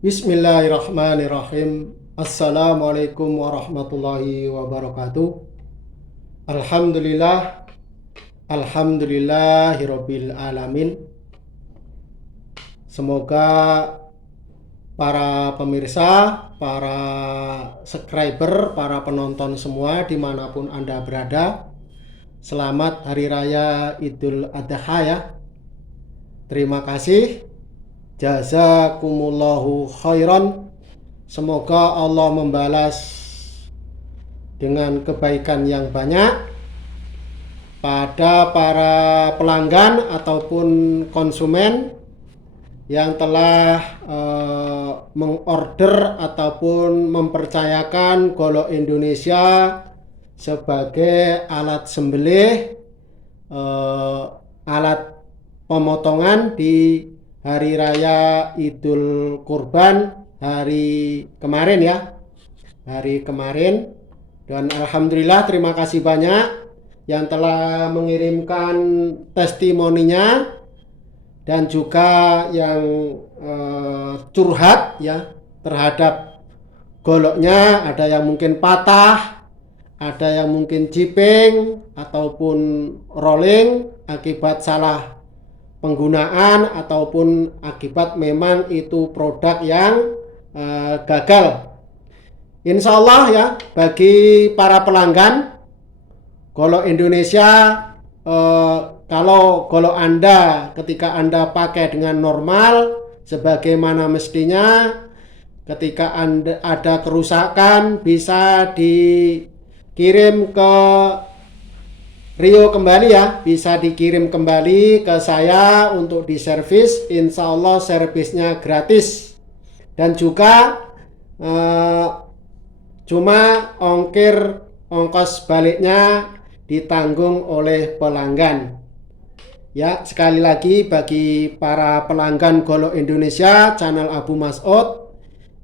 Bismillahirrahmanirrahim. Assalamualaikum warahmatullahi wabarakatuh. Alhamdulillah, alhamdulillahirabbil alamin. Semoga para pemirsa, para subscriber, para penonton semua dimanapun Anda berada, selamat Hari Raya Idul Adha ya. Terima kasih. Jazakumullahu khairan. Semoga Allah membalas dengan kebaikan yang banyak pada para pelanggan ataupun konsumen yang telah mengorder ataupun mempercayakan Golok Indonesia sebagai alat sembelih, alat pemotongan di Hari Raya Idul Kurban hari kemarin ya. Hari kemarin. Dan alhamdulillah terima kasih banyak yang telah mengirimkan testimoninya dan juga yang curhat ya terhadap goloknya. Ada yang mungkin patah, ada yang mungkin jiping ataupun rolling akibat salah penggunaan ataupun akibat memang itu produk yang gagal. Insya Allah ya, bagi para pelanggan Golok Indonesia, kalau golok Anda ketika Anda pakai dengan normal sebagaimana mestinya, ketika Anda ada kerusakan bisa dikirim ke Rio kembali ya, bisa dikirim kembali ke saya untuk diservis. Insya Allah servisnya gratis dan juga cuma ongkos baliknya ditanggung oleh pelanggan. Ya, sekali lagi bagi para pelanggan Golok Indonesia channel Abu Mas'ud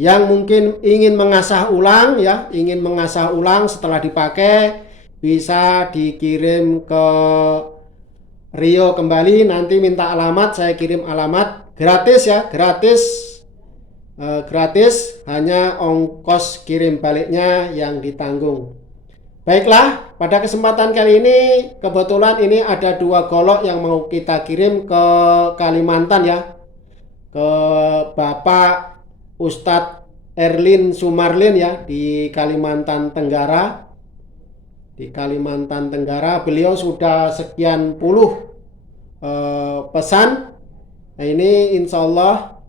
yang mungkin ingin mengasah ulang ya, ingin mengasah ulang setelah dipakai, bisa dikirim ke Rio kembali. Nanti minta alamat, saya kirim alamat gratis ya, gratis, hanya ongkos kirim baliknya yang ditanggung. Baiklah, pada kesempatan kali ini kebetulan ini ada 2 golok yang mau kita kirim ke Kalimantan ya, ke Bapak Ustadz Erlin Sumarlin ya di Kalimantan Tenggara. Di Kalimantan Tenggara beliau sudah sekian puluh pesan. Nah ini insya Allah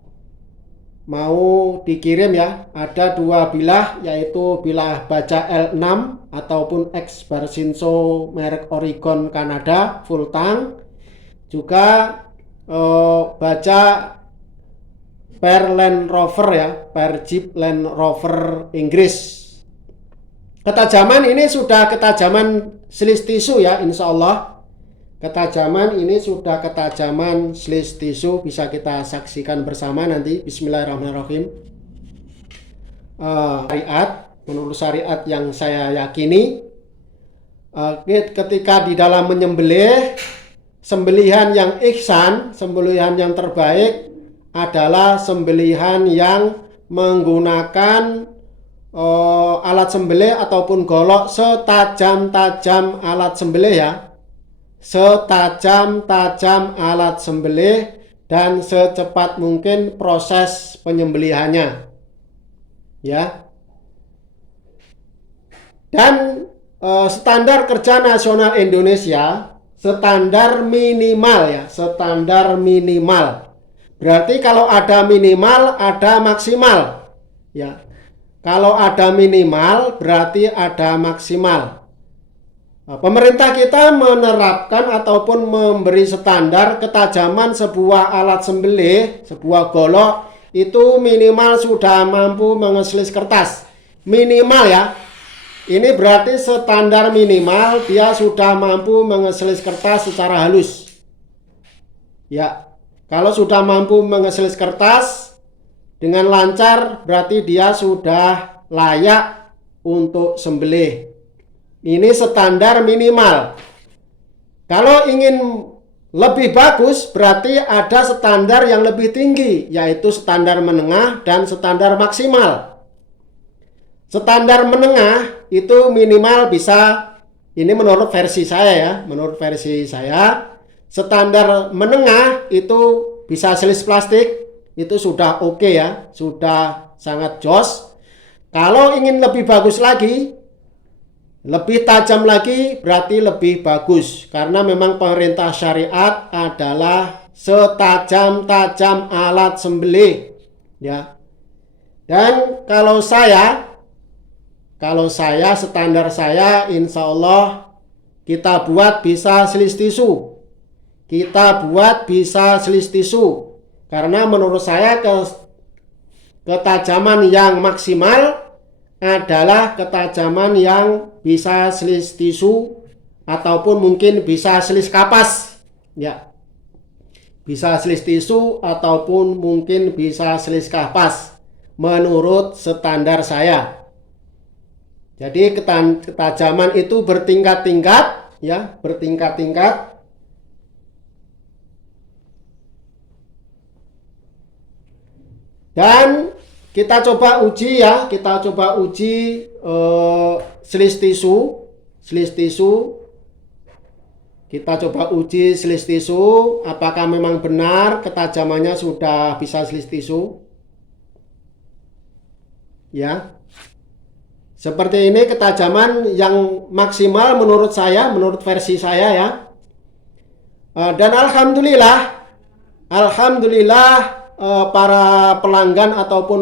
mau dikirim ya. Ada 2 bilah, yaitu bilah baja L6 ataupun X Barsinso merek Oregon Kanada full tang, juga baja per Land Rover ya, per Jeep Land Rover Inggris. Ketajaman ini sudah ketajaman slis tisu ya, insya Allah. Ketajaman ini sudah ketajaman slis tisu, bisa kita saksikan bersama nanti. Bismillahirrahmanirrahim. Menurut syariat yang saya yakini, ketika di dalam menyembelih, sembelihan yang ihsan, sembelihan yang terbaik adalah sembelihan yang menggunakan alat sembelih ataupun golok setajam-tajam alat sembelih ya, setajam-tajam alat sembelih dan secepat mungkin proses penyembelihannya ya. Dan standar kerja nasional Indonesia standar minimal ya, standar minimal. Berarti kalau ada minimal ada maksimal ya. Kalau ada minimal berarti ada maksimal. Pemerintah kita menerapkan ataupun memberi standar ketajaman sebuah alat sembelih, sebuah golok itu minimal sudah mampu mengeslis kertas. Minimal ya. Ini berarti standar minimal dia sudah mampu mengeslis kertas secara halus. Ya, kalau sudah mampu mengeslis kertas dengan lancar berarti dia sudah layak untuk sembelih. Ini standar minimal. Kalau ingin Lebih bagus berarti ada standar yang lebih tinggi, yaitu standar menengah dan standar maksimal. Standar menengah itu minimal bisa, ini menurut versi saya ya, menurut versi saya, standar menengah itu bisa selis plastik, itu sudah oke ya, sudah sangat jos. Kalau ingin lebih bagus lagi, lebih tajam lagi berarti lebih bagus, karena memang perintah syariat adalah setajam-tajam alat sembelih ya. Dan kalau saya standar saya insya Allah kita buat bisa selis tisu. Kita buat bisa selis tisu. Karena menurut saya ketajaman yang maksimal adalah ketajaman yang bisa selis tisu ataupun mungkin bisa selis kapas ya, bisa selis tisu ataupun mungkin bisa selis kapas menurut standar saya. Jadi ketajaman itu bertingkat-tingkat ya, bertingkat-tingkat. Dan kita coba uji ya, kita coba uji selis tisu. Kita coba uji selis tisu, apakah memang benar ketajamannya sudah bisa selis tisu. Ya. Seperti ini ketajaman yang maksimal menurut saya, menurut versi saya ya. Dan alhamdulillah para pelanggan ataupun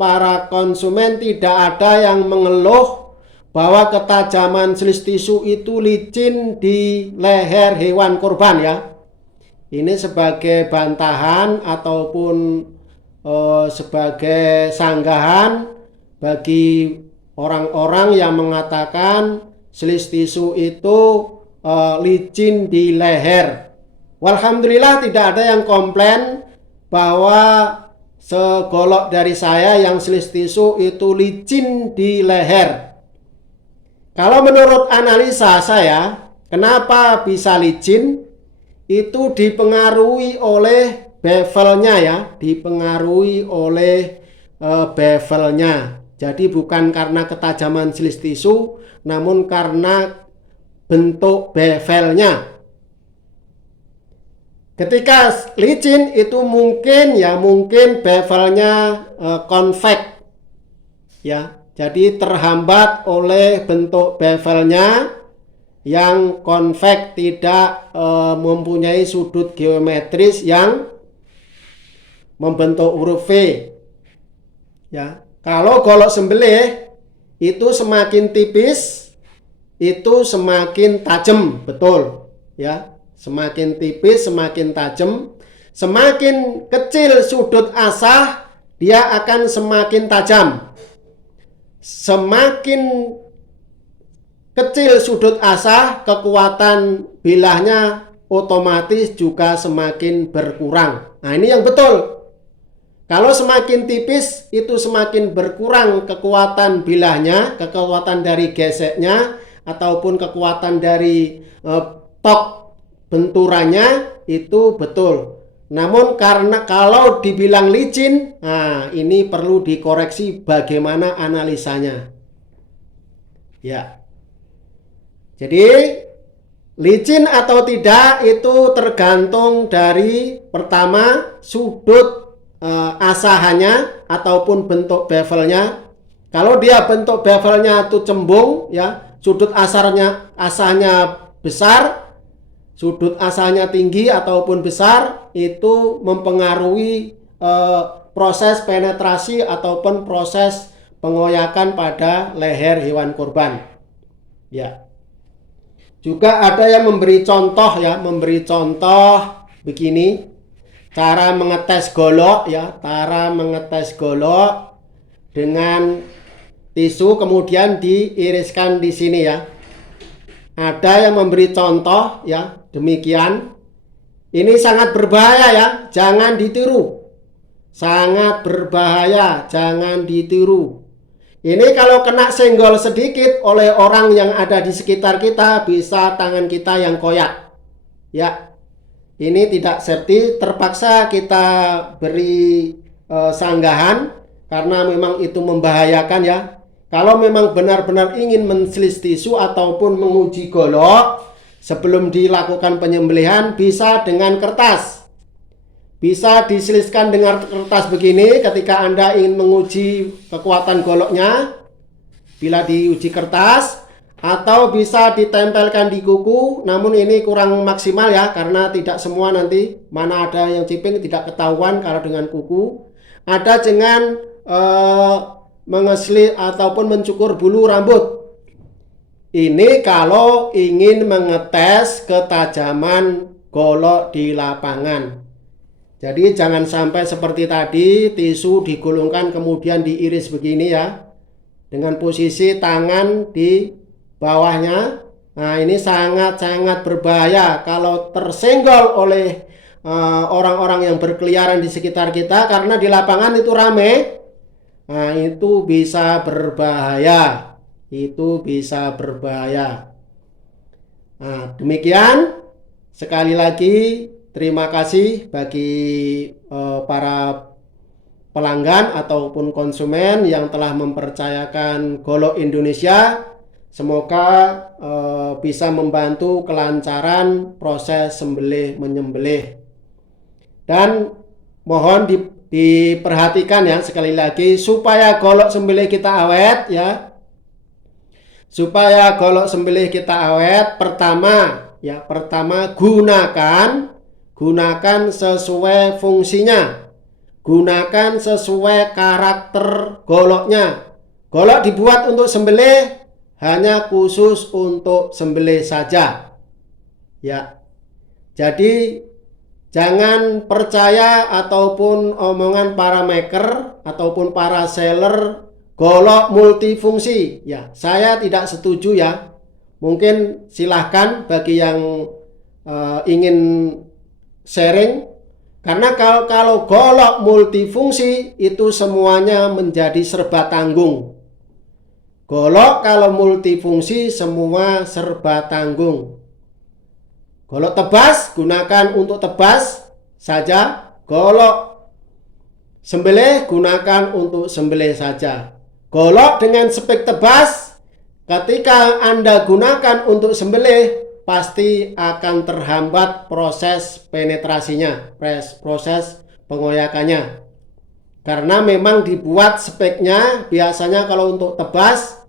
para konsumen tidak ada yang mengeluh bahwa ketajaman selis tisu itu licin di leher hewan kurban ya. Ini sebagai bantahan ataupun sebagai sanggahan bagi orang-orang yang mengatakan selis tisu itu licin di leher. Walhamdulillah tidak ada yang komplain bahwa segolok dari saya yang selis tisu itu licin di leher. Kalau menurut analisa saya, kenapa bisa licin? Itu dipengaruhi oleh bevelnya ya, dipengaruhi oleh bevelnya. Jadi bukan karena ketajaman selis tisu, namun karena bentuk bevelnya. Ketika licin itu mungkin bevelnya konveks ya. Jadi terhambat oleh bentuk bevelnya yang konveks, tidak mempunyai sudut geometris yang membentuk huruf V. Ya. Kalau golok sembelih itu semakin tipis itu semakin tajam, betul ya. Semakin tipis semakin tajam, semakin kecil sudut asah dia akan semakin tajam. Semakin kecil sudut asah, kekuatan bilahnya otomatis juga semakin berkurang. Nah, ini yang betul. Kalau semakin tipis itu semakin berkurang kekuatan bilahnya, kekuatan dari geseknya ataupun kekuatan dari tok benturannya itu betul. Namun karena kalau dibilang licin, nah ini perlu dikoreksi bagaimana analisanya. Ya. Jadi licin atau tidak itu tergantung dari pertama sudut asahannya ataupun bentuk bevelnya. Kalau dia bentuk bevelnya itu cembung ya, sudut asahnya besar, sudut asalnya tinggi ataupun besar, itu mempengaruhi proses penetrasi ataupun proses pengoyakan pada leher hewan kurban. Ya. Juga ada yang memberi contoh ya, begini. Cara mengetes golok ya, cara mengetes golok dengan tisu kemudian diiriskan di sini ya. Ada yang memberi contoh ya, demikian. Ini sangat berbahaya ya, jangan ditiru. Sangat berbahaya, jangan ditiru. Ini kalau kena senggol sedikit oleh orang yang ada di sekitar kita, bisa tangan kita yang koyak. Ya. ini tidak safety, terpaksa kita beri sanggahan karena memang itu membahayakan ya. Kalau memang benar-benar ingin menselis tisu ataupun menguji golok sebelum dilakukan penyembelihan, bisa dengan kertas. Bisa diseliskan dengan kertas begini ketika Anda ingin menguji kekuatan goloknya. Bila diuji kertas, atau bisa ditempelkan di kuku, namun ini kurang maksimal ya, karena tidak semua nanti mana ada yang ciping tidak ketahuan kalau dengan kuku. Ada dengan mengesli ataupun mencukur bulu rambut. Ini kalau ingin mengetes ketajaman golok di lapangan. Jadi jangan sampai seperti tadi tisu digulungkan kemudian diiris begini ya, dengan posisi tangan di bawahnya. Nah, ini sangat-sangat berbahaya kalau tersenggol oleh orang-orang yang berkeliaran di sekitar kita, karena di lapangan itu rame. Nah, itu bisa berbahaya. Itu bisa berbahaya. Nah, demikian. Sekali lagi terima kasih bagi para pelanggan ataupun konsumen yang telah mempercayakan Golok Indonesia. Semoga bisa membantu kelancaran proses sembelih menyembelih. Dan mohon diperhatikan ya, sekali lagi, supaya golok sembelih kita awet ya. Supaya golok sembelih kita awet, pertama gunakan sesuai fungsinya. Gunakan sesuai karakter goloknya. Golok dibuat untuk sembelih, hanya khusus untuk sembelih saja. Ya. Jadi jangan percaya ataupun omongan para maker ataupun para seller golok multifungsi. Ya, saya tidak setuju ya. Mungkin silahkan bagi yang ingin sharing. Karena kalau golok multifungsi itu semuanya menjadi serba tanggung. Golok kalau multifungsi semua serba tanggung. Golok tebas gunakan untuk tebas saja. Golok sembelih gunakan untuk sembelih saja. Golok dengan spek tebas ketika Anda gunakan untuk sembelih pasti akan terhambat proses penetrasinya, proses pengoyakannya. Karena memang dibuat speknya biasanya kalau untuk tebas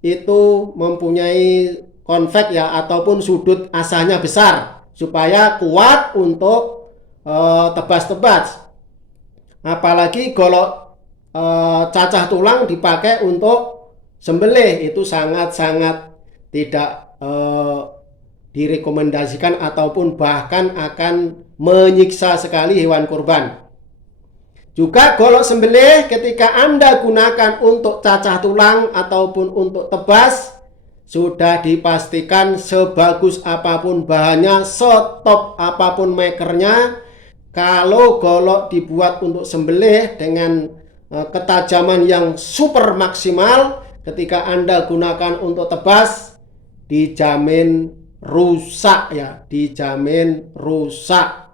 itu mempunyai konveks ya, ataupun sudut asahnya besar supaya kuat untuk tebas-tebas. Apalagi golok cacah tulang dipakai untuk sembelih, itu sangat-sangat tidak direkomendasikan ataupun bahkan akan menyiksa sekali hewan kurban. Juga golok sembelih ketika Anda gunakan untuk cacah tulang ataupun untuk tebas, sudah dipastikan sebagus apapun bahannya, setop apapun makernya, kalau golok dibuat untuk sembelih dengan ketajaman yang super maksimal, ketika Anda gunakan untuk tebas, dijamin rusak ya, dijamin rusak.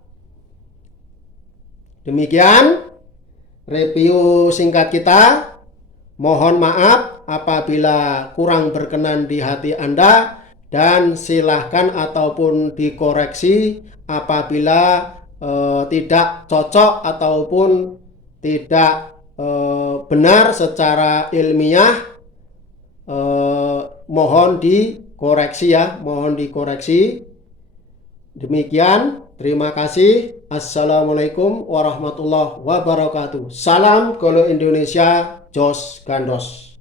Demikian review singkat kita. Mohon maaf apabila kurang berkenan di hati Anda, dan silahkan ataupun dikoreksi apabila tidak cocok ataupun tidak benar secara ilmiah. Mohon dikoreksi ya, mohon dikoreksi. Demikian, terima kasih. Assalamualaikum warahmatullahi wabarakatuh. Salam Golok Indonesia, Jos Gandos.